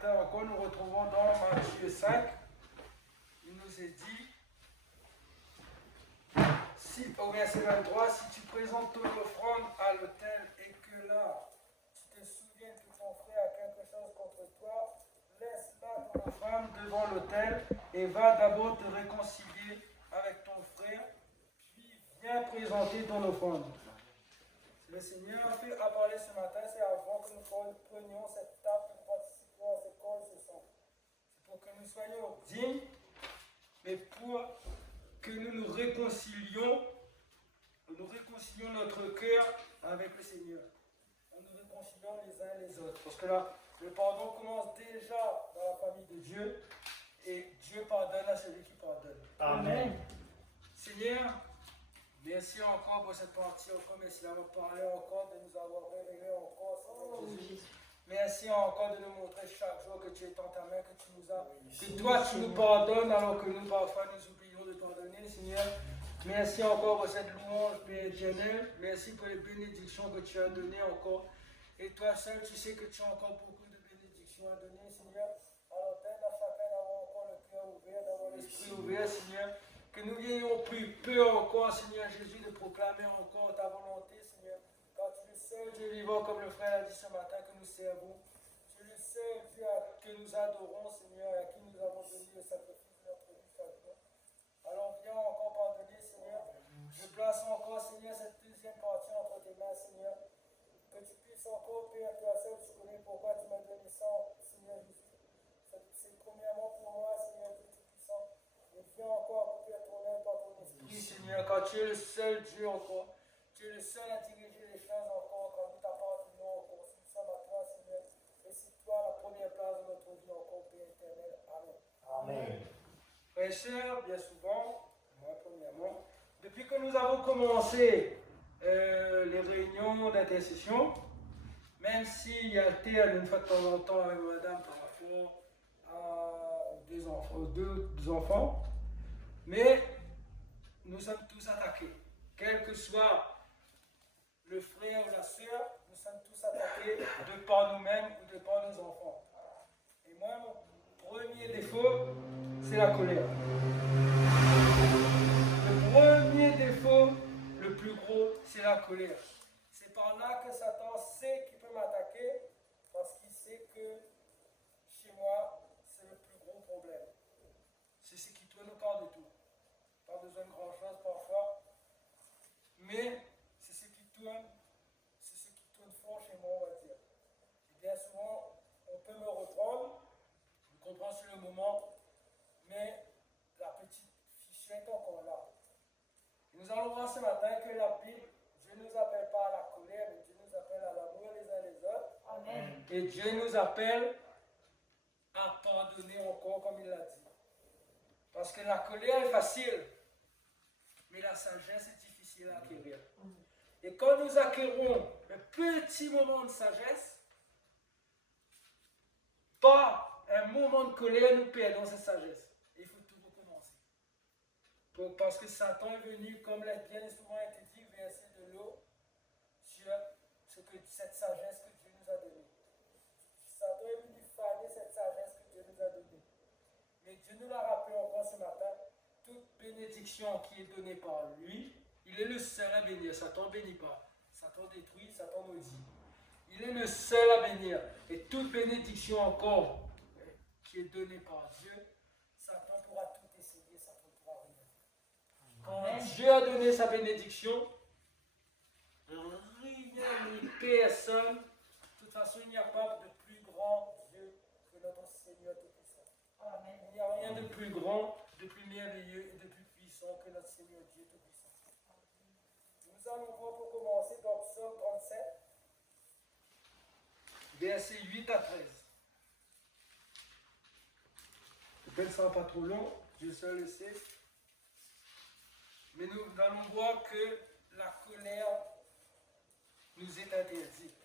matin encore, nous retrouvons dans Matthieu 5. Il nous est dit, au verset 23, si tu présentes ton offrande à l'autel et que là, tu te souviens que ton frère a quelque chose contre toi, laisse là ton offrande devant l'autel et va d'abord te réconcilier avec ton frère, puis viens présenter ton offrande. Le Seigneur a parlé ce matin, c'est avant que nous prenions cette table, que nous participions à ce corps ce sang. C'est pour que nous soyons dignes, mais pour que nous réconcilions notre cœur avec le Seigneur. Nous réconcilions les uns les autres. Parce que là, le pardon commence déjà dans la famille de Dieu, et Dieu pardonne à celui qui pardonne. Amen. Seigneur, merci encore pour cette partie, encore merci d'avoir parlé encore, de nous avoir révélé encore, Seigneur Jésus. Merci encore de nous montrer chaque jour que tu es dans ta main, que tu nous as, que toi tu nous pardonnes alors que nous parfois nous oublions de pardonner, Seigneur. Merci encore pour cette louange, Père éternel. Merci pour les bénédictions que tu as données encore. Et toi seul, tu sais que tu as encore beaucoup de bénédictions à donner, Seigneur. Alors donne à chacun d'avoir encore le cœur ouvert, d'avoir l'esprit ouvert, Seigneur. Que nous n'ayons plus peur encore, Seigneur Jésus, de proclamer encore ta volonté, Seigneur. Car tu es le seul Dieu vivant, comme le frère a dit ce matin, que nous servons. Tu es le seul Dieu que nous adorons, Seigneur, et à qui nous avons donné le sacrifice de notre vie chaque jour. Alors viens encore pardonner, Seigneur. Je place encore, Seigneur, cette deuxième partie entre tes mains, Seigneur. Que tu puisses encore, Père, toi seul, tu connais pourquoi tu m'as donné ça, Seigneur Jésus. C'est premièrement pour moi, Seigneur Dieu Tout-Puissant. Et viens encore accomplir ton œuvre par ton esprit, Seigneur, car tu es le seul Dieu encore. Tu es le seul à diriger les choses encore, quand nous t'appartenons encore. Nous sommes à toi, Seigneur. Et c'est toi la première place de notre vie encore, Père éternel. Amen. Amen. Frères et sœurs, bien souvent, moi premièrement, depuis que nous avons commencé les réunions d'intercession, même s'il y a alterne une fois de temps en temps avec madame par rapport à deux enfants, mais nous sommes tous attaqués. Quel que soit le frère ou la sœur, nous sommes tous attaqués de par nous-mêmes ou de par nos enfants. Et moi, mon premier défaut, c'est la colère. Le premier défaut, le plus gros, c'est la colère. C'est par là que Satan sait qu'il peut m'attaquer, parce qu'il sait que chez moi, c'est le plus gros problème. C'est ce qui tourne autour de tout. Pas besoin de grand chose parfois, mais c'est ce qui tourne fort chez moi, on va dire. Et bien souvent, on peut me reprendre, je comprends sur le moment, mais la petite fichue est encore là. Et nous allons voir ce matin que la Bible, Dieu ne nous appelle pas à la colère, mais Dieu nous appelle à l'amour les uns les autres. Amen. Et Dieu nous appelle à pardonner encore comme il l'a dit. Parce que la colère est facile, mais la sagesse est difficile à acquérir. Et quand nous acquérons un petit moment de sagesse, par un moment de colère, nous perdons cette sagesse. Et il faut tout recommencer. Parce que Satan est venu, comme l'a bien souvent été dit, verser de l'eau sur cette sagesse que Dieu nous a donnée. Satan est venu faner cette sagesse que Dieu nous a donnée. Mais Dieu nous l'a rappelé encore ce matin, toute bénédiction qui est donnée par lui, il est le seul à bénir. Satan ne bénit pas. Satan détruit, Satan maudit. Il est le seul à bénir. Et toute bénédiction encore qui est donnée par Dieu, Satan pourra tout essayer, Satan pourra rien. Quand Dieu a donné sa bénédiction, rien ni personne, de toute façon, il n'y a pas de plus grand Dieu que notre Seigneur Tout-Puissant. Amen. Il n'y a rien de plus grand, de plus merveilleux et de plus puissant que notre Seigneur Dieu Tout-Puissant. Nous allons voir pour commencer dans Psaume 37, versets 8 à 13. Peut-être que ça ne sera pas trop long, Dieu seul le sait. Mais nous allons voir que la colère nous est interdite.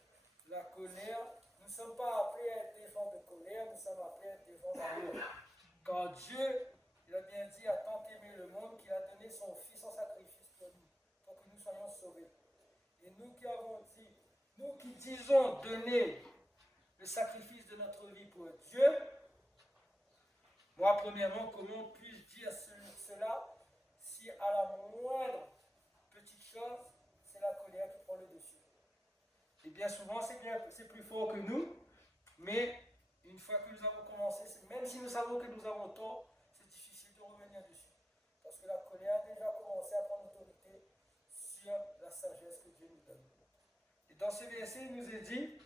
La colère, nous ne sommes pas appelés à être des gens de colère, nous sommes appelés à être des gens d'amour. Car Dieu, il a bien dit, a tant aimé le monde qu'il a donné son Fils en sacrifice pour nous, pour que nous soyons sauvés. Et nous qui avons dit, nous qui disons donner le sacrifice de notre vie pour Dieu, voir premièrement comment puis-je dire cela si à la moindre petite chose, c'est la colère qui prend le dessus. Et bien souvent, c'est plus fort que nous, mais une fois que nous avons commencé, même si nous savons que nous avons tort, c'est difficile de revenir dessus. Parce que la colère a déjà commencé à prendre autorité sur la sagesse que Dieu nous donne. Et dans ce verset, il nous est dit,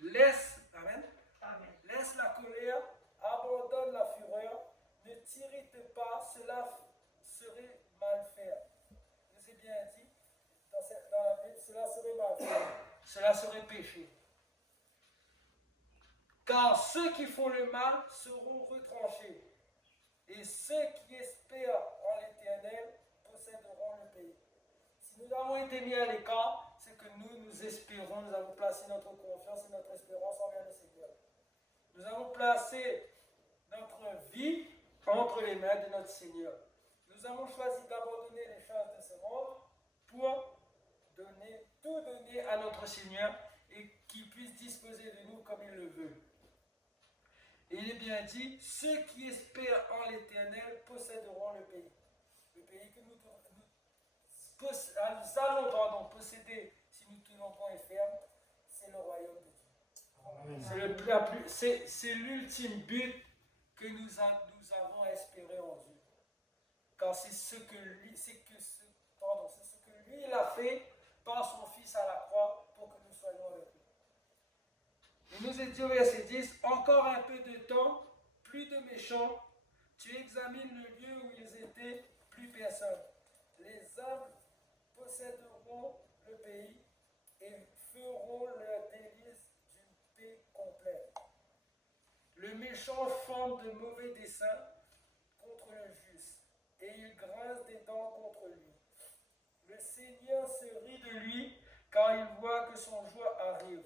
laisse la colère, abandonne la fureur, ne t'irrite pas, cela serait mal faire. Il nous est bien dit, dans la Bible, cela serait mal faire, cela serait péché. Car ceux qui font le mal seront retranchés, et ceux qui espèrent en l'Éternel posséderont le pays. Si nous avons été mis à l'écart, c'est que nous espérons, nous avons placé notre confiance et notre espérance envers le Seigneur. Nous avons placé notre vie entre les mains de notre Seigneur. Nous avons choisi d'abandonner les choses de ce monde pour tout donner à notre Seigneur et qu'il puisse disposer de nous comme il le veut. Et il est bien dit, ceux qui espèrent en l'Éternel posséderont le pays. Le pays que nous allons posséder si nous tenons point ferme, c'est le royaume de Dieu. C'est l'ultime but que nous avons espéré en Dieu. Car c'est ce que lui il a fait par son Fils à la croix pour que nous soyons avec lui. Il nous est dit au verset 10, encore un peu de temps, plus de méchants, tu examines le lieu où ils étaient, plus personne. Les humbles posséderont le pays et feront leur délice d'une paix complète. Le méchant forme de mauvais desseins contre le juste, et il grince des dents contre lui. Le Seigneur se rit de lui, car il voit que son jour arrive.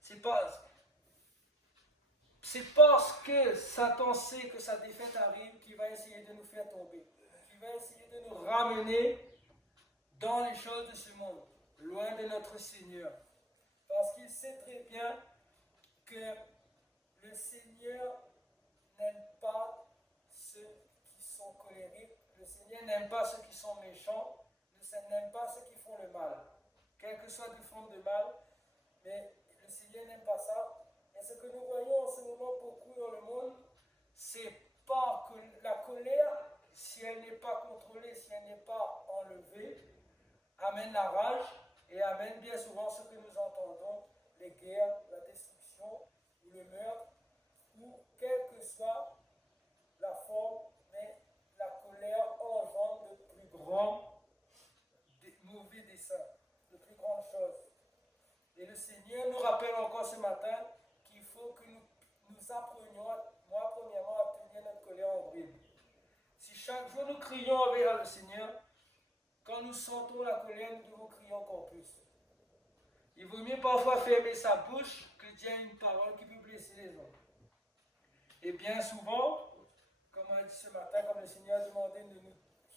C'est parce que Satan sait que sa défaite arrive qu'il va essayer de nous faire tomber, qu'il va essayer de nous ramener dans les choses de ce monde, loin de notre Seigneur. Parce qu'il sait très bien que le Seigneur n'aime pas ceux qui sont colériques, le Seigneur n'aime pas ceux qui sont méchants, le Seigneur n'aime pas ceux qui font le mal, quelle que soit la forme de mal, mais le Seigneur n'aime pas ça. Et ce que nous voyons en ce moment beaucoup dans le monde, c'est pas que la colère, si elle n'est pas contrôlée, si elle n'est pas enlevée, amène la rage et amène bien souvent ce que nous entendons, les guerres, la destruction ou le meurtre, ou quelle que soit la forme, mais la colère engendre de plus grands mauvais desseins, de plus grandes choses. Et le Seigneur nous rappelle encore ce matin qu'il faut que nous apprenions, moi premièrement, à tenir notre colère en bride. Si chaque jour nous crions envers le Seigneur, quand nous sentons la colère, nous devons crier encore plus. Il vaut mieux parfois fermer sa bouche que dire une parole qui peut blesser les autres. Et bien souvent, comme on a dit ce matin, comme le Seigneur a demandé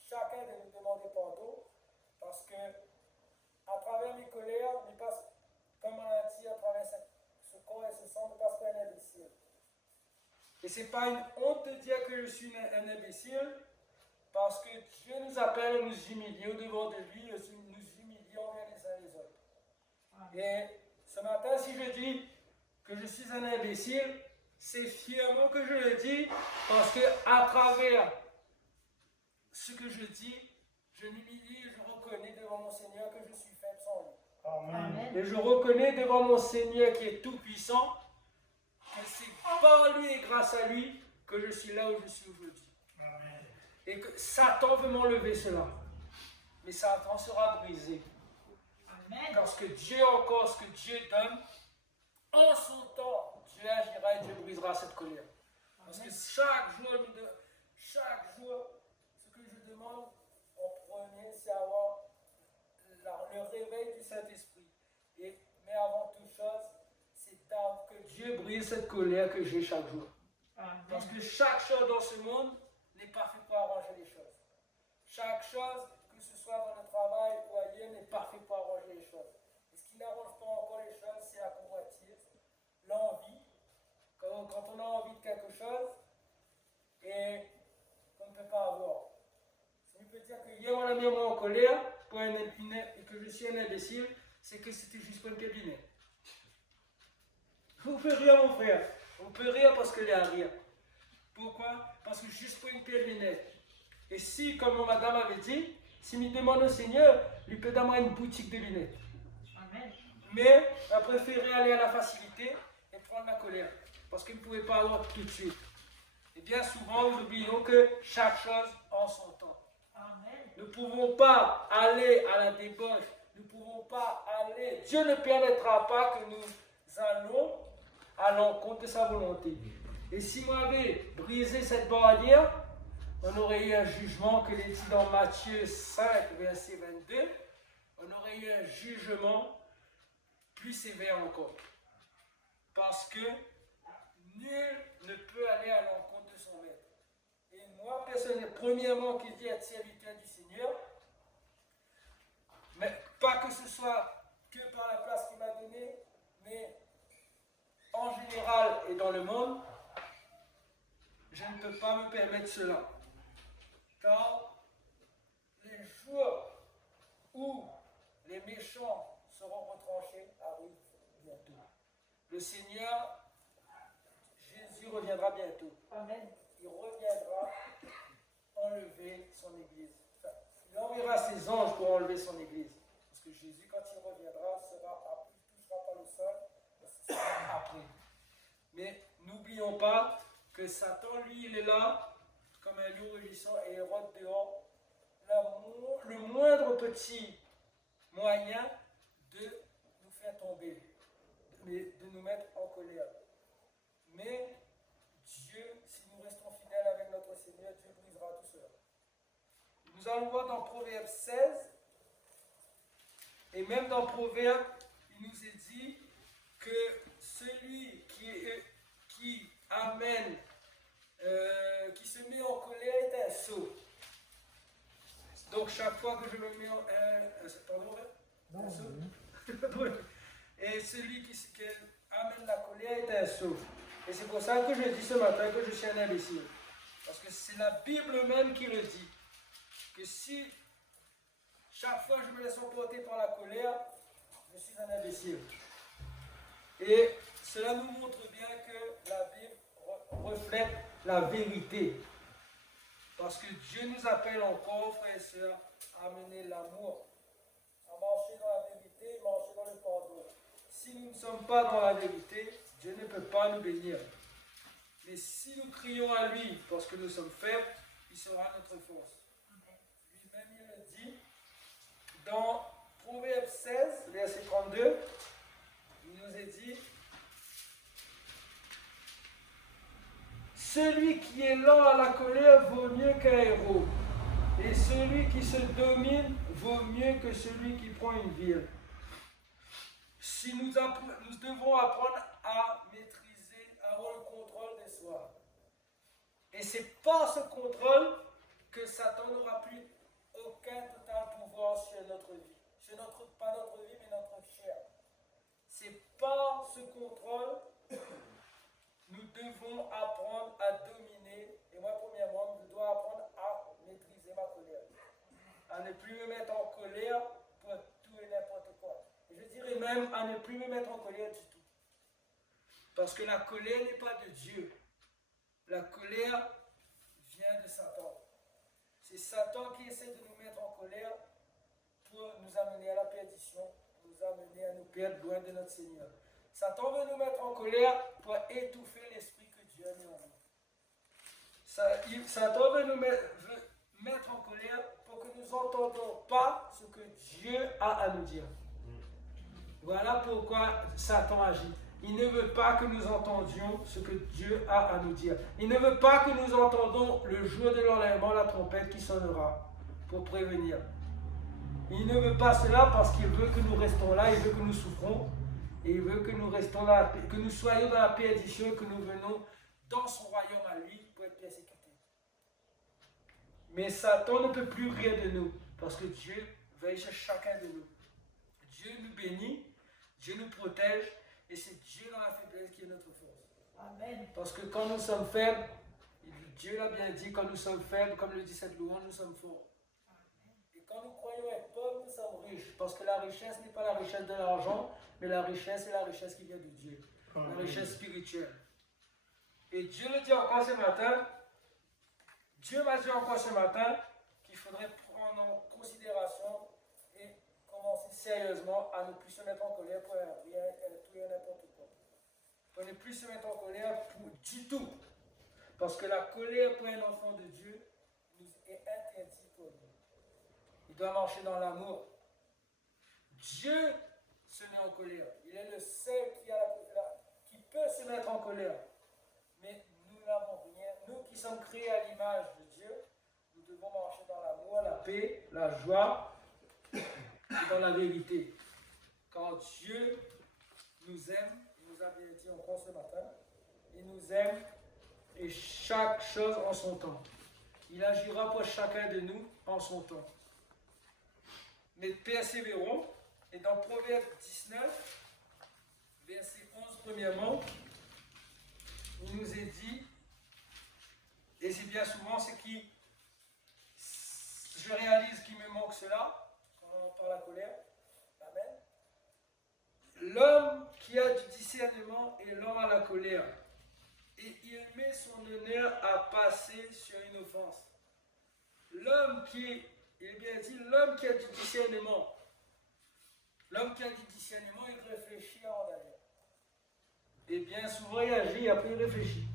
chacun de nous demander pardon, parce que à travers mes colères, il passe, comme on a dit, à travers ce corps et ce sang, ne passe pas un imbécile. Et ce n'est pas une honte de dire que je suis un imbécile, parce que Dieu nous appelle à nous humilier au-devant de lui, nous humilier envers les uns les autres. Et ce matin, si je dis que je suis un imbécile, c'est fièrement que je le dis, parce qu'à travers ce que je dis, je m'humilie et je reconnais devant mon Seigneur que je suis faible sans lui. Amen. Et je reconnais devant mon Seigneur qui est tout puissant, que c'est par lui et grâce à lui que je suis là où je suis aujourd'hui. Amen. Et que Satan veut m'enlever cela. Mais Satan sera brisé. Amen. Parce que Dieu encore ce que Dieu donne, en son temps, Dieu agira et Dieu brisera cette colère. Parce que chaque jour, ce que je demande en premier, c'est avoir le réveil du Saint-Esprit. Mais avant toute chose, c'est que Dieu brise cette colère que j'ai chaque jour. Amen. Parce que chaque chose dans ce monde n'est pas fait pour arranger les choses. Chaque chose, que ce soit dans le travail ou ailleurs, n'est pas fait pour arranger les choses. Et ce qui n'arrange pas encore les choses, c'est la convoitise, l'envie. Quand on a envie de quelque chose, colère et que je suis un imbécile, c'est que c'était juste pour une pied de lunettes. Vous pouvez rire, mon frère. Vous pouvez rire parce qu'il y a rire. Pourquoi? Parce que juste pour une paire de lunettes. Et si, comme madame avait dit, si nous demandons au Seigneur, lui peut d'avoir une boutique de lunettes. Amen. Mais elle préféré aller à la facilité et prendre la colère. Parce qu'il ne pouvait pas avoir tout de suite. Et bien souvent, nous oublions que chaque chose en son temps. Amen. Nous ne pouvons pas aller à la débauche. Nous ne pouvons pas aller. Dieu ne permettra pas que nous allons à l'encontre de sa volonté. Et si on avait brisé cette barrière, on aurait eu un jugement que est dit dans Matthieu 5, verset 22, on aurait eu un jugement plus sévère encore. Parce que nul ne peut aller à l'encontre de son maître. Et moi, personnellement, premièrement, qui dis être serviteur du Seigneur, mais pas que ce soit que par la place qu'il m'a donnée, mais en général et dans le monde, je ne peux pas me permettre cela. Car les jours où les méchants seront retranchés arrivent bientôt. Le Seigneur, Jésus reviendra bientôt. Amen. Il reviendra enlever son Église. Enfin, il enverra ses anges pour enlever son Église. Parce que Jésus, quand il reviendra, il ne touchera pas le sol, mais ce sera après. Mais n'oublions pas que Satan, lui, il est là, comme un loup rugissant, et il rôde dehors. Le moindre petit moyen de nous faire tomber, de nous mettre en colère. Mais Dieu, si nous restons fidèles avec notre Seigneur, Dieu brisera tout cela. Nous allons voir dans Proverbe 16, et même dans Proverbe, il nous est dit que celui qui amène, qui se met en colère est un sot. Donc chaque fois que je me mets un sot. Et celui qui amène la colère est un sot. Et c'est pour ça que je dis ce matin que je suis un imbécile. Parce que c'est la Bible même qui le dit. Que si chaque fois je me laisse emporter par la colère, je suis un imbécile. Et cela nous montre bien que la Bible reflète la vérité. Parce que Dieu nous appelle encore, frères et sœurs, à mener l'amour, à marcher dans la vérité, marcher dans le pardon. Si nous ne sommes pas dans la vérité, Dieu ne peut pas nous bénir. Mais si nous crions à lui parce que nous sommes faibles, il sera notre force. Lui-même, il le dit dans Proverbe 16, verset 32, il nous est dit: celui qui est lent à la colère vaut mieux qu'un héros, et celui qui se domine vaut mieux que celui qui prend une ville. Si nous devons apprendre à maîtriser, à avoir le contrôle de soi. Et c'est par ce contrôle que Satan n'aura plus aucun total pouvoir sur notre vie. Pas notre vie, mais notre chair. C'est par ce contrôle nous devons apprendre à dominer. Et moi, premièrement, je dois apprendre à maîtriser ma colère. À ne plus me mettre en colère pour tout et n'importe quoi. Et je dirais même à ne plus me mettre en colère du tout. Parce que la colère n'est pas de Dieu. La colère vient de Satan. C'est Satan qui essaie de nous mettre en colère pour nous amener à la perdition, pour nous amener à nous perdre loin de notre Seigneur. Satan veut nous mettre en colère pour étouffer l'esprit que Dieu a mis en nous. Satan veut nous mettre en colère pour que nous n'entendions pas ce que Dieu a à nous dire. Voilà pourquoi Satan agit. Il ne veut pas que nous entendions ce que Dieu a à nous dire. Il ne veut pas que nous entendons le jour de l'enlèvement la trompette qui sonnera pour prévenir. Il ne veut pas cela parce qu'il veut que nous restons là, il veut que nous souffrons, et il veut que nous restons là, que nous soyons dans la perdition et que nous venons dans son royaume à lui pour être persécutés. Mais Satan ne peut plus rire de nous parce que Dieu veille sur chacun de nous. Dieu nous bénit, Dieu nous protège, et c'est Dieu dans la faiblesse qui est notre force. Amen. Parce que quand nous sommes faibles, Dieu l'a bien dit, quand nous sommes faibles, comme le dit cette louange, nous sommes forts. Amen. Et quand nous croyons être pauvres, nous sommes riches. Parce que la richesse n'est pas la richesse de l'argent, mais la richesse est la richesse qui vient de Dieu. La richesse spirituelle. Et Dieu le dit encore ce matin. Dieu m'a dit encore ce matin qu'il faudrait prendre en considération et commencer sérieusement à ne plus se mettre en colère pour rien, tout et n'importe quoi. Pour ne plus se mettre en colère pour du tout. Parce que la colère pour un enfant de Dieu nous est interdite pour nous. Il doit marcher dans l'amour. Dieu se met en colère. Il est le seul qui peut se mettre en colère. Mais nous n'avons rien. Nous qui sommes créés à l'image de Dieu, nous devons marcher dans l'amour, la paix, la joie et dans la vérité. Car Dieu nous aime, il nous a bien dit encore ce matin, il nous aime et chaque chose en son temps. Il agira pour chacun de nous en son temps. Mais persévérons. Et dans Proverbe 19, verset 11, premièrement, il nous est dit, et c'est bien souvent ce qui, je réalise qu'il me manque cela, par la colère, amen. L'homme qui a du discernement est lent à la colère, et il met son honneur à passer sur une offense. L'homme qui, il est bien dit, l'homme qui a du discernement, il réfléchit avant d'agir. Et bien souvent, il agit et après il réfléchit.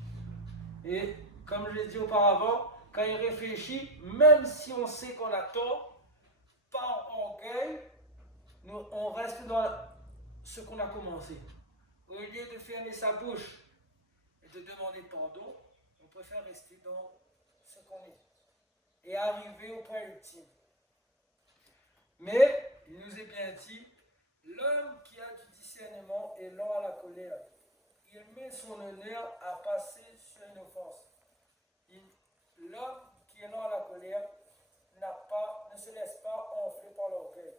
Et comme je l'ai dit auparavant, quand il réfléchit, même si on sait qu'on a tort, par orgueil, on reste dans ce qu'on a commencé. Au lieu de fermer sa bouche et de demander pardon, on préfère rester dans ce qu'on est et arriver au point ultime. Mais il nous est bien dit, l'homme qui a du discernement est lent à la colère. Il met son honneur à passer sur une offense. L'homme qui est lent à la colère ne se laisse pas enfler par l'orgueil.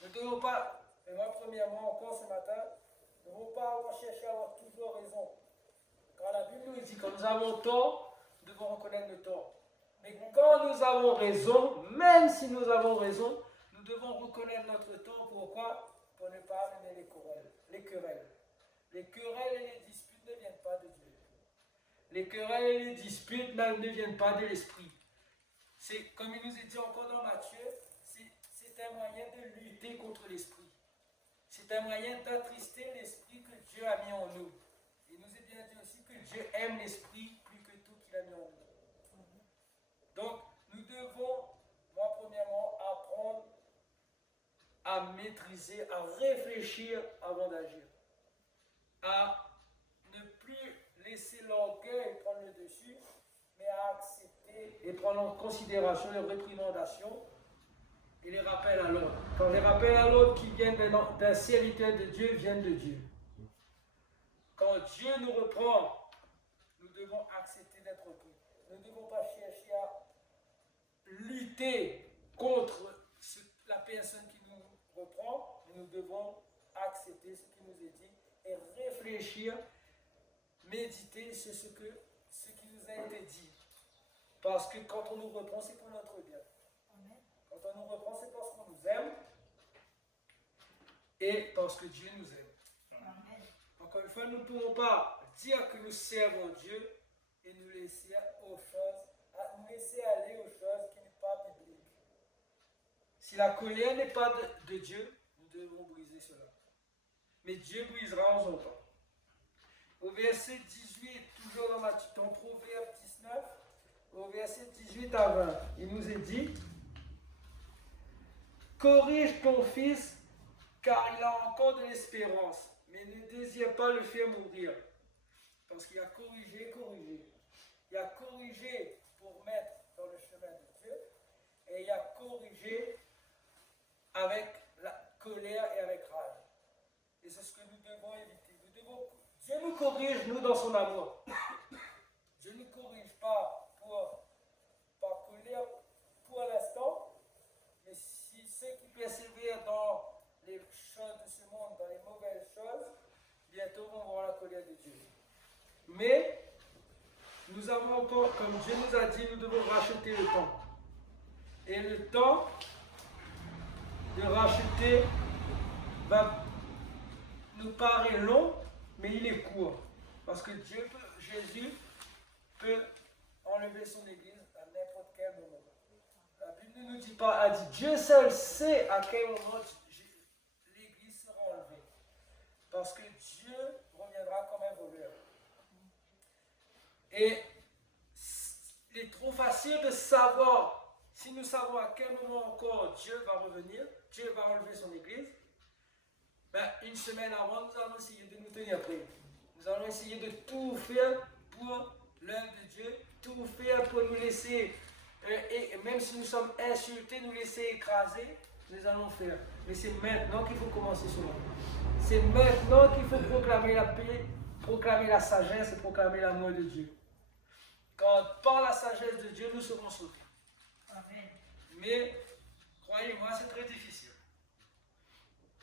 Nous ne devons pas, et moi premièrement encore ce matin, nous ne devons pas chercher à avoir toujours raison. Quand la Bible nous dit que nous avons tort, nous devons reconnaître le tort. Mais quand nous avons raison, même si nous avons raison, nous devons reconnaître notre tort. Pourquoi? Pour ne pas amener les querelles. Les querelles et les disputes ne viennent pas de Dieu. Les querelles et les disputes ne viennent pas de l'esprit. C'est comme il nous est dit encore dans Matthieu, c'est un moyen de lutter contre l'esprit. C'est un moyen d'attrister l'esprit que Dieu a mis en nous. Il nous est bien dit aussi que Dieu aime l'esprit plus que tout qu'il a mis en nous. Donc, nous devons, moi premièrement, apprendre à maîtriser, à réfléchir avant d'agir. À ne plus laisser l'orgueil prendre le dessus, mais à accepter et prendre en considération les réprimandations et les rappels à l'ordre. Quand les rappels à l'ordre qui viennent d'un serviteur de Dieu viennent de Dieu. Quand Dieu nous reprend, nous devons accepter d'être repris. Nous ne devons pas chercher à lutter contre la personne qui nous reprend, mais nous devons accepter ce qui nous est dit et réfléchir, méditer sur ce qui nous a été dit. Parce que quand on nous reprend, c'est pour notre bien. Quand on nous reprend, c'est parce qu'on nous aime et parce que Dieu nous aime. Encore une fois, nous ne pouvons pas dire que nous servons Dieu et nous laisser aller aux choses qui ne sont pas bibliques. Si la colère n'est pas de Dieu, nous devons briser cela. Mais Dieu brisera en son temps. Au verset 18, toujours dans Proverbe 19, au verset 18 à 20, il nous est dit: corrige ton fils, car il a encore de l'espérance, mais ne désire pas le faire mourir. Parce qu'il a corrigé. Il a corrigé pour mettre dans le chemin de Dieu, et il a corrigé avec la colère et avec rage. Et c'est ce que nous devons éviter. Dieu nous corrige, nous, dans son amour. Dieu ne nous corrige pas par colère pour l'instant, mais si ceux qui persévèrent dans les choses de ce monde, dans les mauvaises choses, bientôt vont voir la colère de Dieu. Mais nous avons encore, comme Dieu nous a dit, nous devons racheter le temps. Et le temps de racheter va nous paraître long, mais il est court. Parce que Jésus peut enlever son Église à n'importe quel moment. La Bible ne nous dit pas, elle dit, Dieu seul sait à quel moment l'Église sera enlevée. Parce que Dieu reviendra comme un voleur. Et il est trop facile de savoir, si nous savons à quel moment encore Dieu va revenir, Dieu va enlever son Église, ben, une semaine avant, nous allons essayer de nous tenir prêts. Nous allons essayer de tout faire pour l'œuvre de Dieu, tout faire pour nous laisser, et même si nous sommes insultés, nous laisser écraser, nous allons faire. Mais c'est maintenant qu'il faut commencer cela. C'est maintenant qu'il faut proclamer la paix, proclamer la sagesse et proclamer l'amour de Dieu. Quand par la sagesse de Dieu, nous serons sauvés. Amen. Mais, croyez-moi, c'est très difficile.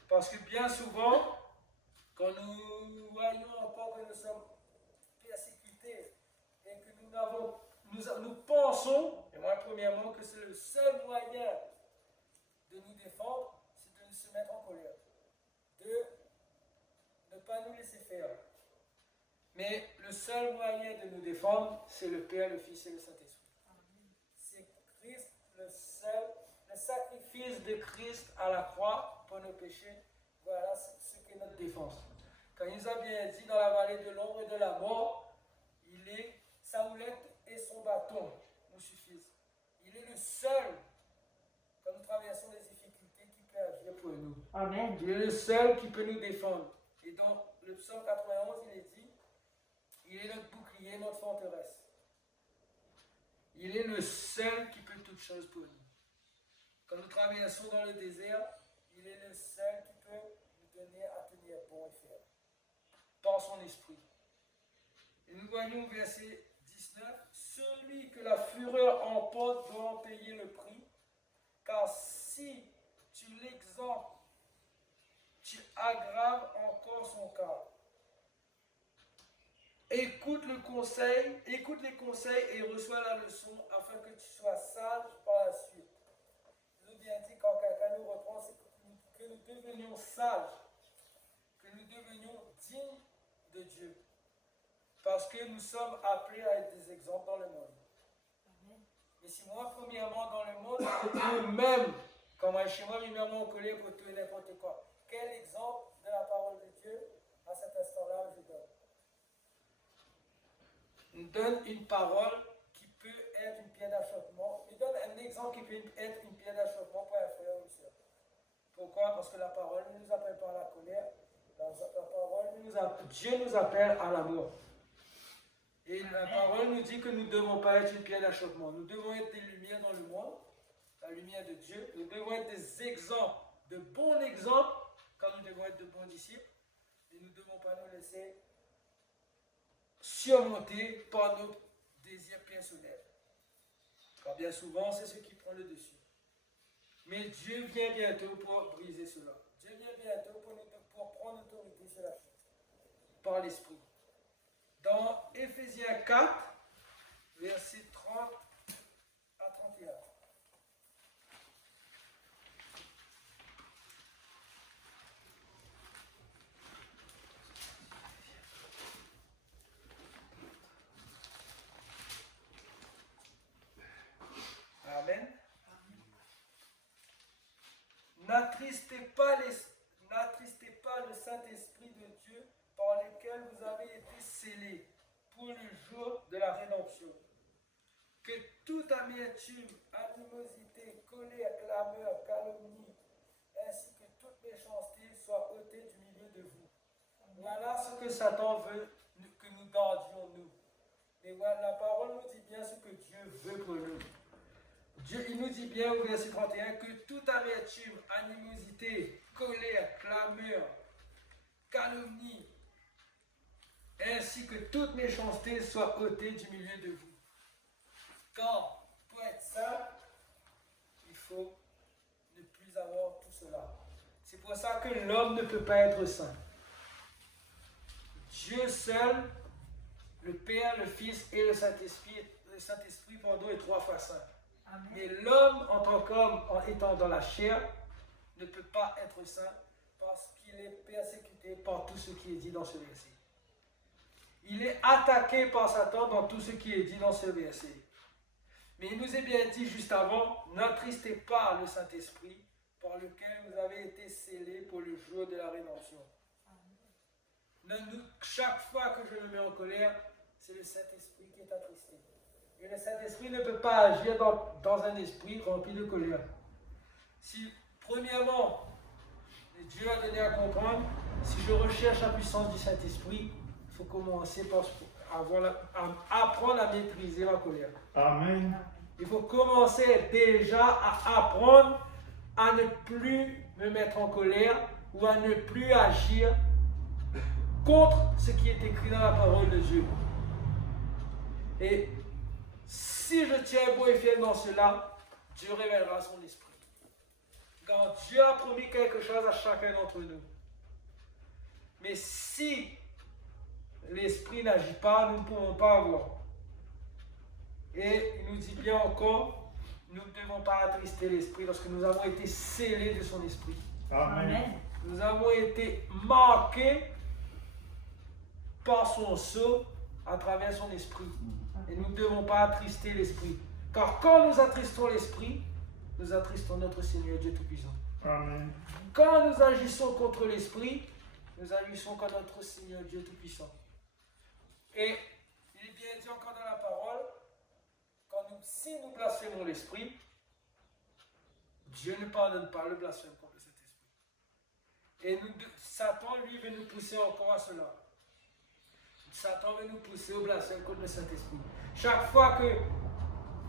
Parce que bien souvent, quand nous voyons encore que nous sommes persécutés et que nous pensons, et moi premièrement, que c'est le seul moyen de nous défendre, c'est de se mettre en colère, de ne pas nous laisser faire. Mais le seul moyen de nous défendre, c'est le Père, le Fils et le Saint-Esprit. C'est Christ, le sacrifice de Christ à la croix pour nos péchés. Voilà ce qu'est notre défense. Quand il nous a bien dit dans la vallée de l'ombre et de la mort, sa houlette et son bâton nous suffisent. Il est le seul, quand nous traversons les difficultés, qui peut agir pour nous. Amen. Il est le seul qui peut nous défendre. Et dans le psaume 91, il est dit, il est notre bouclier, notre forteresse. Il est le seul qui peut toutes choses pour nous. Quand nous traversons dans le désert, il est le seul qui peut nous donner à tenir bon et ferme. Par son esprit. Et nous voyons au verset 19, celui que la fureur emporte doit en payer le prix, car si tu l'exemptes, tu aggraves encore son cas. Écoute les conseils et reçois la leçon afin que tu sois sage par la suite. Je veux bien dire, quand quelqu'un nous reprend, c'est que nous devenions sages, que nous devenions dignes de Dieu. Parce que nous sommes appelés à être des exemples dans le monde. Mais si moi, premièrement, dans le monde, nous-mêmes, quand moi, chez moi, premièrement, on collait pour tout et n'importe quoi. Quel exemple de la parole de Dieu à cet instant-là je donne? Il donne une parole qui peut être une pierre d'achoppement. Il donne un exemple qui peut être une pierre d'achoppement pour un frère ou une soeur. Pourquoi? Parce que la parole ne nous appelle pas à la colère. La parole, Dieu nous appelle à l'amour. Et la parole nous dit que nous ne devons pas être une pierre d'achoppement. Nous devons être des lumières dans le monde, la lumière de Dieu. Nous devons être des exemples, de bons exemples, quand nous devons être de bons disciples. Et nous ne devons pas nous laisser surmonter par nos désirs personnels. Car bien souvent, c'est ce qui prend le dessus. Mais Dieu vient bientôt pour briser cela. Dieu vient bientôt pour prendre autorité sur la chose, par l'Esprit. Dans Éphésiens 4, versets 30 à 31. Amen. N'attristez pas le Saint-Esprit de Dieu par lequel vous avez été scellés pour le jour de la rédemption. Que toute amertume, animosité, colère, clameur, calomnie, ainsi que toute méchanceté soit ôtée du milieu de vous. Voilà ce que Satan veut que nous gardions, nous. Mais voilà, la parole nous dit bien ce que Dieu veut pour nous. Il nous dit bien au verset 31 que toute amertume, animosité, colère, clameur, calomnie, ainsi que toute méchanceté soit ôtée du milieu de vous. Car pour être saint, il faut ne plus avoir tout cela. C'est pour ça que l'homme ne peut pas être saint. Dieu seul, le Père, le Fils et le Saint-Esprit, est 3 fois saint. Mais l'homme, en tant qu'homme, en étant dans la chair, ne peut pas être saint parce qu'il est persécuté par tout ce qui est dit dans ce verset. Il est attaqué par Satan dans tout ce qui est dit dans ce verset. Mais il nous est bien dit juste avant, n'attristez pas le Saint-Esprit par lequel vous avez été scellés pour le jour de la rédemption. Chaque fois que je me mets en colère, c'est le Saint-Esprit qui est attristé. Et le Saint-Esprit ne peut pas agir dans un esprit rempli de colère. Si, premièrement, Dieu a donné à comprendre, si je recherche la puissance du Saint-Esprit, il faut commencer par apprendre à maîtriser la colère. Amen. Il faut commencer déjà à apprendre à ne plus me mettre en colère ou à ne plus agir contre ce qui est écrit dans la parole de Dieu. Et si je tiens bon et fier dans cela, Dieu révélera son esprit. Quand Dieu a promis quelque chose à chacun d'entre nous. Mais si l'esprit n'agit pas, nous ne pouvons pas avoir. Et il nous dit bien encore, nous ne devons pas attrister l'esprit lorsque nous avons été scellés de son esprit. Amen. Nous avons été marqués par son sceau à travers son esprit. Et nous ne devons pas attrister l'esprit. Car quand nous attristons l'esprit, nous attristons notre Seigneur Dieu Tout-Puissant. Amen. Quand nous agissons contre l'esprit, nous agissons contre notre Seigneur Dieu Tout-Puissant. Et il est bien dit encore dans la parole, si nous blasphémons l'esprit, Dieu ne pardonne pas le blasphème contre cet esprit. Et Satan, lui, veut nous pousser encore à cela. Satan veut nous pousser au blasphème contre le Saint-Esprit. Chaque fois que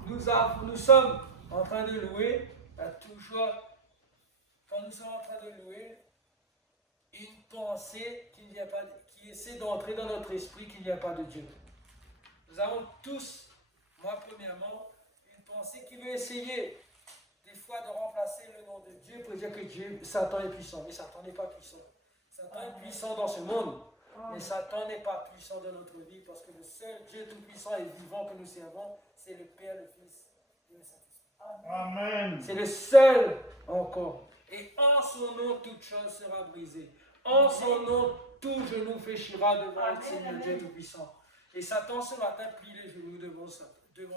nous sommes en train de louer, il y a toujours, quand nous sommes en train de louer, une pensée qui essaie d'entrer dans notre esprit qu'il n'y a pas de Dieu. Nous avons tous, moi premièrement, une pensée qui veut essayer des fois de remplacer le nom de Dieu pour dire que Satan est puissant. Mais Satan n'est pas puissant. Satan est puissant dans ce monde. Mais Satan n'est pas puissant dans notre vie parce que le seul Dieu tout-puissant et vivant que nous servons, c'est le Père, le Fils et le Saint-Esprit. Amen. C'est le seul encore. Et en son nom, toute chose sera brisée. En son nom, tout genou fléchira devant le Seigneur Dieu tout-puissant. Et Satan ce matin plie les genoux devant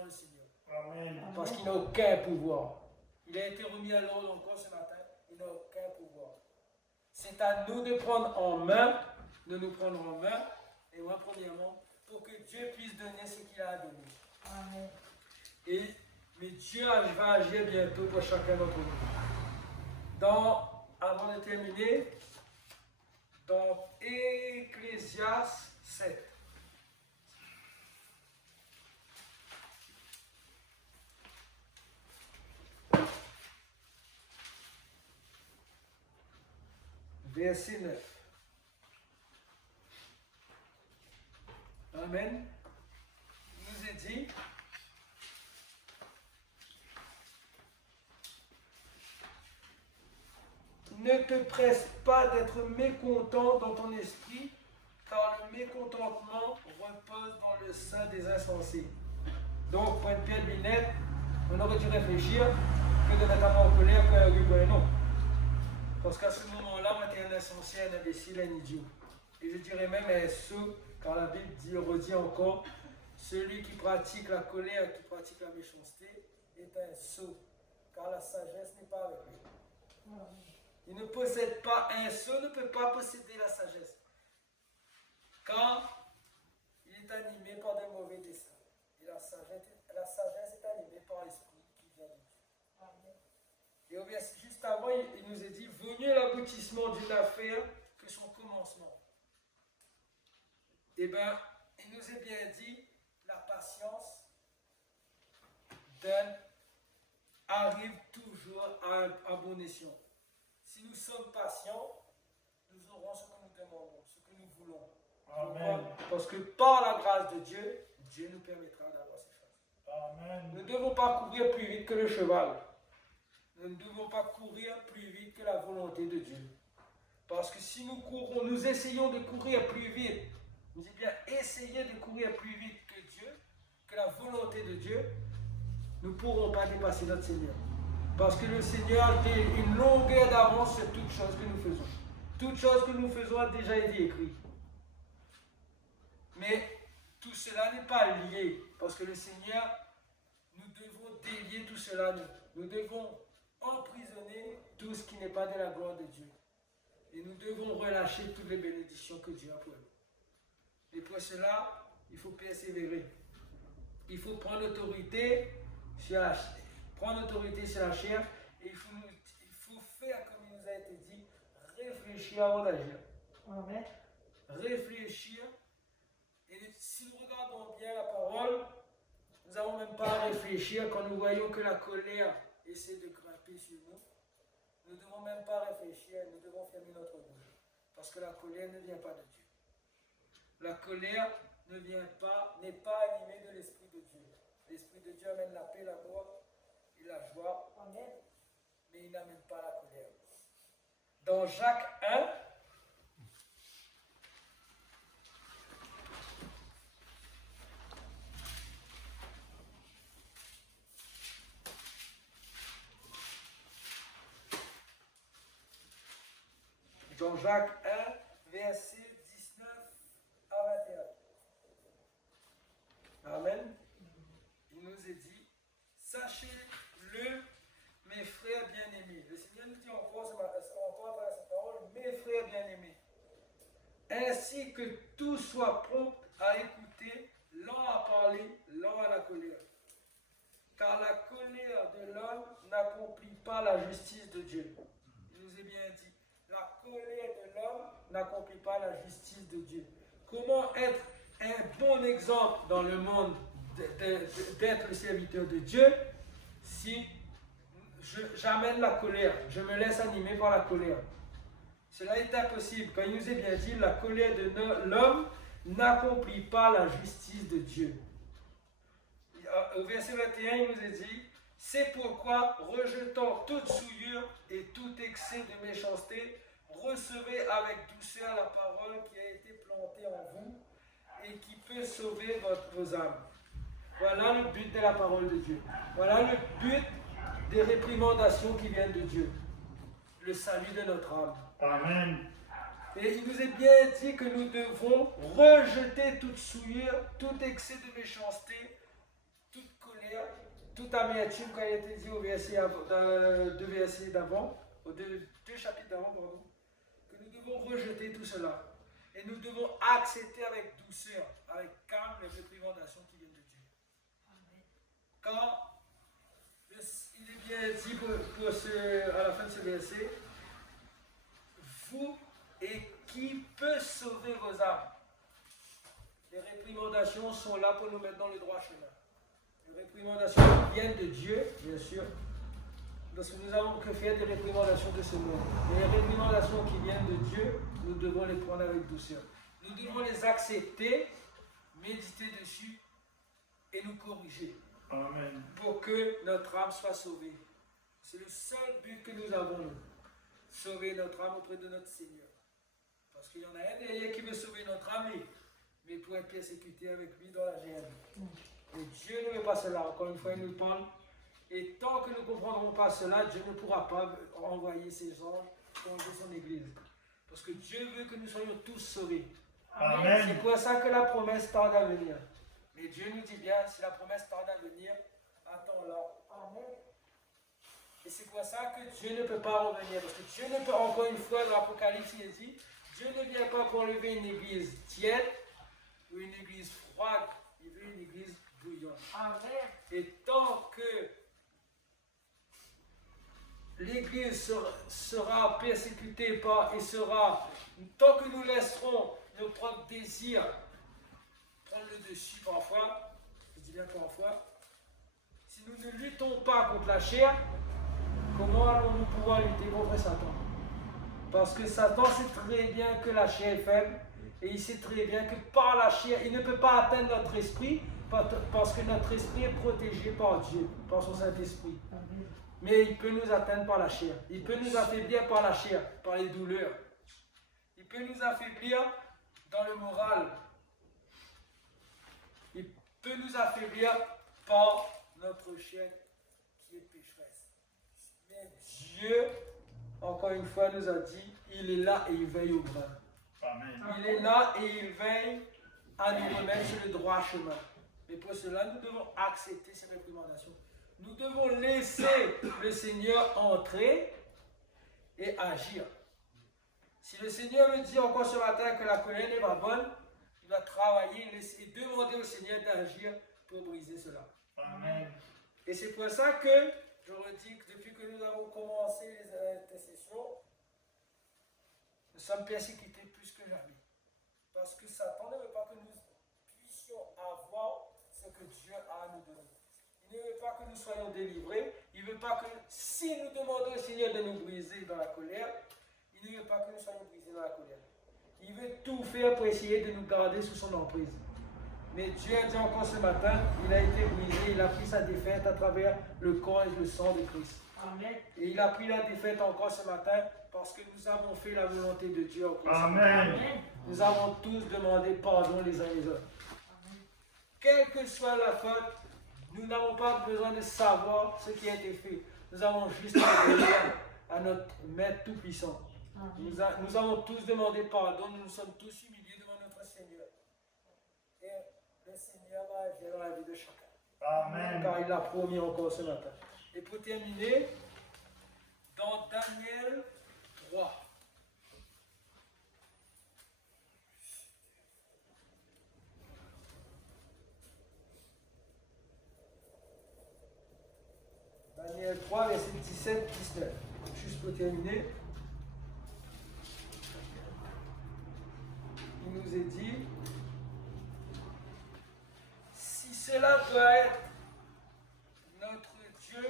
le Seigneur. Amen. Parce qu'il n'a aucun pouvoir. Il a été remis à l'ordre encore ce matin. Il n'a aucun pouvoir. C'est à nous de prendre en main, de nous prendre en main, et moi premièrement, pour que Dieu puisse donner ce qu'il a à donner. Amen. Mais Dieu va agir bientôt pour chacun d'entre nous. Avant de terminer, dans Ecclésiaste 7. Verset 9. Amen. Il nous est dit, ne te presse pas d'être mécontent dans ton esprit, car le mécontentement repose dans le sein des insensés. Donc, pour une pierre de lunette, on aurait dû réfléchir que de mettre en colère pour un oui, pour un non. Parce qu'à ce moment-là, moi, tu es un insensé, un imbécile, un idiot. Et je dirais même un sot, car la Bible redit encore, celui qui pratique la colère, qui pratique la méchanceté, est un sot, car la sagesse n'est pas avec lui. Il ne possède pas, un sot ne peut pas posséder la sagesse, car il est animé par de mauvais desseins. Et la sagesse est animée par l'esprit qui vient de Dieu. Et au verset juste avant, il nous est dit, vaut mieux l'aboutissement d'une affaire que son commencement. Eh bien, il nous est bien dit, la patience arrive toujours à bon escient. Si nous sommes patients, nous aurons ce que nous demandons, ce que nous voulons. Amen. Parce que par la grâce de Dieu, Dieu nous permettra d'avoir ces choses. Amen. Nous ne devons pas courir plus vite que le cheval. Nous ne devons pas courir plus vite que la volonté de Dieu. Parce que si nous courons, nous essayons de courir plus vite, nous disons bien essayer de courir plus vite que Dieu, que la volonté de Dieu, nous ne pourrons pas dépasser notre Seigneur. Parce que le Seigneur a une longueur d'avance sur toute chose que nous faisons. Toute chose que nous faisons a déjà été écrite. Mais tout cela n'est pas lié. Parce que le Seigneur, nous devons délier tout cela. Nous devons emprisonner tout ce qui n'est pas de la gloire de Dieu. Et nous devons relâcher toutes les bénédictions que Dieu a pour nous. Et pour cela, il faut persévérer. Il faut prendre l'autorité sur la chair et il faut faire comme il nous a été dit, réfléchir avant d'agir. Amen. Réfléchir. Et si nous regardons bien la parole, nous n'avons même pas à réfléchir quand nous voyons que la colère essaie de grimper sur nous. Nous ne devons même pas réfléchir, nous devons fermer notre bouche. Parce que la colère ne vient pas de Dieu. La colère n'est pas animée de l'Esprit de Dieu. L'Esprit de Dieu amène la paix, l'amour et la joie. Amen. Mais il n'amène pas la colère. Dans Jacques 1, dans Jacques 1, verset 19 à 21. Amen. Il nous est dit, sachez-le, mes frères bien-aimés. Le Seigneur nous dit encore à travers sa parole, mes frères bien-aimés. Ainsi que tout soit prompt à écouter, lent à parler, lent à la colère. Car la colère de l'homme n'accomplit pas la justice de Dieu. Il nous est bien dit. La colère de l'homme n'accomplit pas la justice de Dieu. Comment être un bon exemple dans le monde d'être le serviteur de Dieu si j'amène la colère, je me laisse animer par la colère? Cela est impossible. Quand il nous est bien dit, la colère de l'homme n'accomplit pas la justice de Dieu. Au verset 21, il nous est dit, c'est pourquoi, rejetant toute souillure et tout excès de méchanceté, recevez avec douceur la parole qui a été plantée en vous et qui peut sauver vos âmes. Voilà le but de la parole de Dieu. Voilà le but des réprimandations qui viennent de Dieu. Le salut de notre âme. Amen. Et il nous est bien dit que nous devons rejeter toute souillure, tout excès de méchanceté, toute colère, toute amertume, comme il a été dit au verset deux versets d'avant, aux deux chapitres d'avant, pardon, que nous devons rejeter tout cela. Et nous devons accepter avec douceur, avec calme les réprimandations qui viennent de Dieu. Quand il est bien dit à la fin de ce verset, vous et qui peut sauver vos âmes. Les réprimandations sont là pour nous mettre dans le droit chemin. Les réprimandations viennent de Dieu, bien sûr, parce que nous avons que faire des réprimandations de ce monde. Mais les réprimandations qui viennent de Dieu, nous devons les prendre avec douceur. Nous devons les accepter, méditer dessus et nous corriger. Amen. Pour que notre âme soit sauvée. C'est le seul but que nous avons, nous. Sauver notre âme auprès de notre Seigneur. Parce qu'il y en a un derrière qui veut sauver notre âme, mais pour être persécuté avec lui dans la géhenne. Et Dieu ne veut pas cela. Encore une fois, il nous parle. Et tant que nous ne comprendrons pas cela, Dieu ne pourra pas envoyer ses anges pour enlever son Église. Parce que Dieu veut que nous soyons tous sauvés. Amen. C'est pour ça que la promesse tarde à venir. Mais Dieu nous dit bien, si la promesse tarde à venir, attends-la. Amen. Et c'est pour ça que Dieu ne peut pas revenir. Parce que Dieu ne peut, encore une fois, dans l'Apocalypse, il dit, Dieu ne vient pas pour enlever une église tiède ou une église froide. Il veut une église bouillante. Amen. Et tant que l'église sera persécutée tant que nous laisserons nos propres désirs prendre le dessus parfois, je dis bien parfois, si nous ne luttons pas contre la chair, comment allons-nous pouvoir lutter contre Satan? Parce que Satan sait très bien que la chair est faible et il sait très bien que par la chair, il ne peut pas atteindre notre esprit parce que notre esprit est protégé par Dieu, par son Saint-Esprit. Mais il peut nous atteindre par la chair. Il peut nous affaiblir par la chair, par les douleurs. Il peut nous affaiblir dans le moral. Il peut nous affaiblir par notre chair qui est pécheresse. Mais Dieu, encore une fois, nous a dit, il est là et il veille au bras. Amen. Il est là et il veille à nous remettre sur le droit chemin. Mais pour cela, nous devons accepter ces réprimandations. Nous devons laisser le Seigneur entrer et agir. Si le Seigneur me dit encore ce matin que la colère n'est pas bonne, il va travailler et demander au Seigneur d'agir pour briser cela. Amen. Et c'est pour ça que je redis que depuis que nous avons commencé les intercessions, nous sommes persécutés plus que jamais. Parce que Satan ne veut pas que nous puissions avoir ce que Dieu a à nous donner. Il ne veut pas que nous soyons délivrés. Il ne veut pas que, si nous demandons au Seigneur de nous briser dans la colère, il ne veut pas que nous soyons brisés dans la colère. Il veut tout faire pour essayer de nous garder sous son emprise. Mais Dieu a dit encore ce matin, il a été brisé, il a pris sa défaite à travers le corps et le sang de Christ. Amen. Et il a pris la défaite encore ce matin parce que nous avons fait la volonté de Dieu en Christ. Amen. Nous avons tous demandé pardon les uns les autres. Quelle que soit la faute, nous n'avons pas besoin de savoir ce qui a été fait. Nous avons juste à obéir à notre Maître Tout-Puissant. Nous avons tous demandé pardon, nous nous sommes tous humiliés devant notre Seigneur. Et le Seigneur va agir dans la vie de chacun. Amen. Car il l'a promis encore ce matin. Et pour terminer, dans Daniel 3. Daniel 3, verset 17-19. Juste pour terminer. Il nous est dit, si cela doit être notre Dieu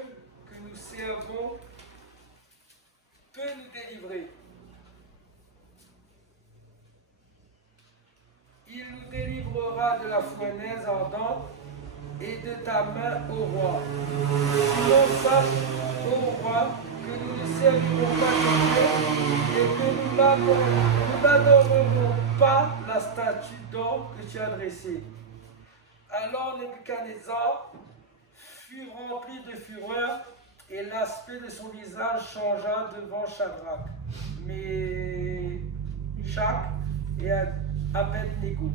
que nous servons, peut nous délivrer. Il nous délivrera de la fournaise ardente et de ta main, ô roi. Sinon sache, ô roi, que nous ne servirons pas de Dieu et que nous n'adorerons pas la statue d'or que tu as dressée. Alors Nebuchadnezzar fut rempli de fureur et l'aspect de son visage changea devant Shadrach, Meshach et Abednego.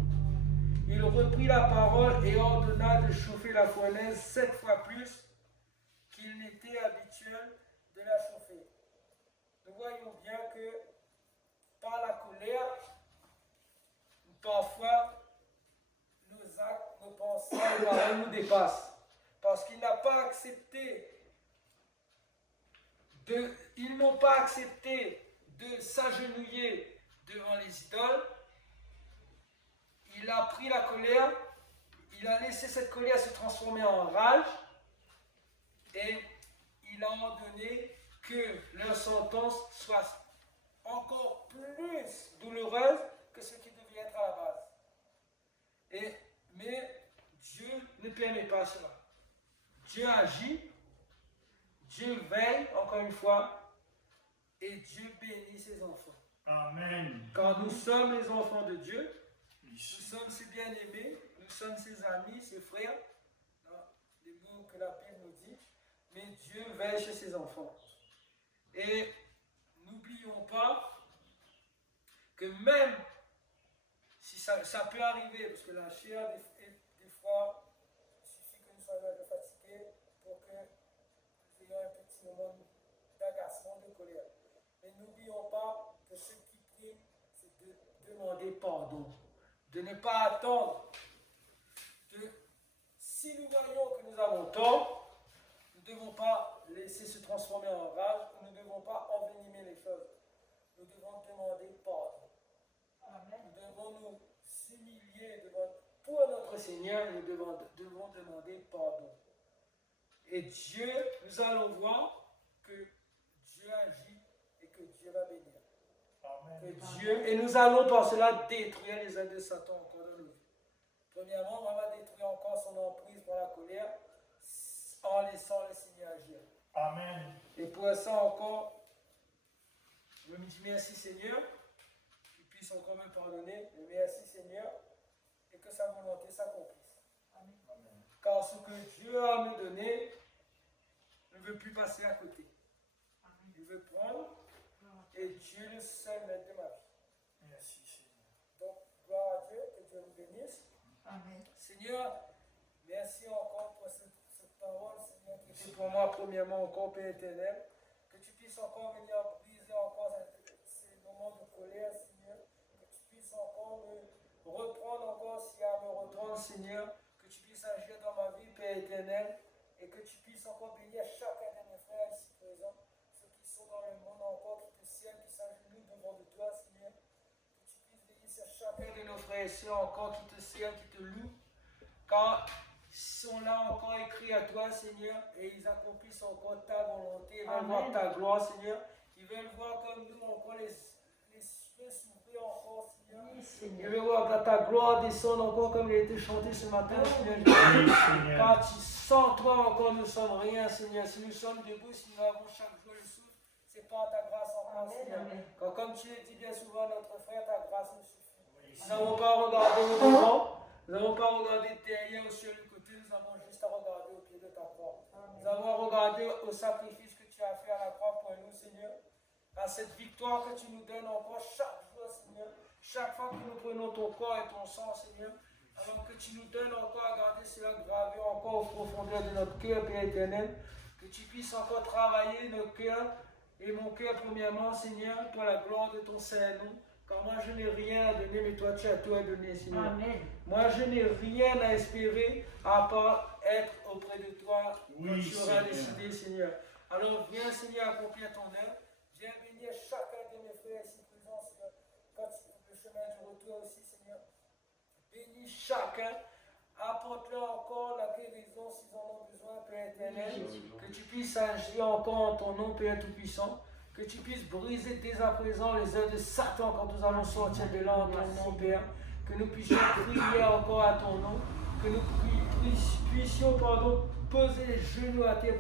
Il reprit la parole et ordonna de chauffer la fournaise 7 fois plus qu'il n'était habituel de la chauffer. Nous voyons bien que par la colère, parfois nos actes, nos pensées, nos paroles nous dépassent. Parce qu'ils n'ont pas accepté ils n'ont pas accepté de s'agenouiller devant les idoles. Il a pris la colère, il a laissé cette colère se transformer en rage et il a ordonné que leur sentence soit encore plus douloureuse que ce qui devait être à la base. Mais Dieu ne permet pas cela. Dieu agit, Dieu veille, encore une fois, et Dieu bénit ses enfants. Amen. Car nous sommes les enfants de Dieu, nous sommes ses bien-aimés, nous sommes ses amis, ses frères, les mots que la Bible nous dit, mais Dieu veille chez ses enfants. Et n'oublions pas que même si ça peut arriver, parce que la chair, des fois, il suffit que nous soyons un peu fatigués pour que nous ayons un petit moment d'agacement, de colère. Mais n'oublions pas que ce qui prime, c'est de demander pardon. De ne pas attendre. Si nous voyons que nous avons tort, nous ne devons pas laisser se transformer en rage, nous ne devons pas envenimer les choses. Nous devons demander pardon. Amen. Nous devons nous humilier pour notre Seigneur, nous devons demander pardon. Et Dieu, nous allons voir que Dieu agit et que Dieu va bénir. Amen. Et nous allons par cela détruire les œuvres de Satan encore dans nos vies. Premièrement, on va détruire encore son emprise par la colère en laissant le Seigneur agir. Amen. Et pour ça encore, je me dis merci Seigneur, qu'il puisse encore me pardonner. Et merci Seigneur, et que sa volonté s'accomplisse. Amen. Car ce que Dieu a me donné, veut plus passer à côté. Il veut prendre et Dieu le seul maître de ma vie. Merci, Seigneur. Donc, gloire à Dieu, que Dieu nous bénisse. Amen. Seigneur, merci encore pour cette parole, Seigneur, qui était pour moi, premièrement, encore, Père éternel. Que tu puisses encore venir briser encore ces moments de colère, Seigneur. Que tu puisses encore me reprendre encore s'il y a à me reprendre, Seigneur. Que tu puisses agir dans ma vie, Père éternel. Et que tu puisses encore bénir chacun de mes frères ici présents. Ceux qui sont dans le monde encore, qui te servent, qui s'agenouillent devant de toi, Seigneur. Que tu puisses bénir chacun de nos frères et sœurs encore qui te servent, qui te louent. Car ils sont là encore écrits à toi, Seigneur, et ils accomplissent encore ta volonté. Ils veulent voir ta gloire, Seigneur. Ils veulent voir comme nous encore les cieux s'ouvrir encore, Seigneur. Oui, Ils Seigneur. veulent voir ta gloire descendre encore comme il a été chanté ce matin, Seigneur. Oui, Seigneur. Car sans toi encore nous ne sommes rien, Seigneur. Si nous sommes debout, si nous avons chaque jour le souffle, c'est par ta grâce encore, Seigneur. Amen. Car comme tu le dis bien souvent, notre frère, ta grâce nous suffit. Oui, Nous Seigneur. n'avons pas regardé au devant, nous n'avons pas regardé derrière ou sur le côté, nous avons juste à regarder au pied de ta croix. Nous avons regardé au sacrifice que tu as fait à la croix pour nous, Seigneur. À cette victoire que tu nous donnes encore chaque jour, Seigneur. Chaque fois que nous prenons ton corps et ton sang, Seigneur. Alors que tu nous donnes encore à garder cela gravé encore aux profondeurs de notre cœur, Père éternel. Que tu puisses encore travailler nos cœurs et mon cœur premièrement, Seigneur, pour la gloire de ton Saint-Nom. Car moi je n'ai rien à donner, mais toi tu as tout à donner, Seigneur. Amen. Moi je n'ai rien à espérer à part être auprès de toi Oui, quand tu auras Seigneur. décidé, Seigneur. Alors viens, Seigneur, accomplir ton œuvre. Viens bénir chacun de mes frères ici présents, Seigneur. Quand le chemin du retour aussi, Seigneur. Bénis chacun. Apporte-leur encore la guérison s'ils en ont besoin, Père éternel. Que tu puisses agir encore en ton nom, Père Tout-Puissant. Que tu puisses briser dès à présent les œuvres de Satan quand nous allons sortir de là en ton nom, Père. Que nous puissions prier encore à ton nom. Que nous puissions, poser les genoux à terre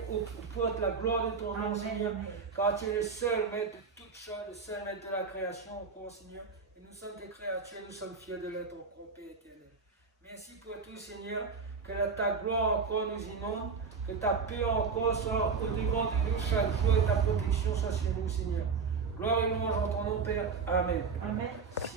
pour la gloire de ton nom, Seigneur. Car tu es le seul maître de toutes choses, le seul maître de la création encore, Seigneur. Et nous sommes des créatures, nous sommes fiers de l'être encore, Père éternel. Merci pour tout, Seigneur. Que ta gloire encore nous inonde. Que ta paix encore soit au-devant de nous chaque jour et ta protection soit sur nous, Seigneur. Gloire et louange en ton nom, Père. Amen. Amen. Si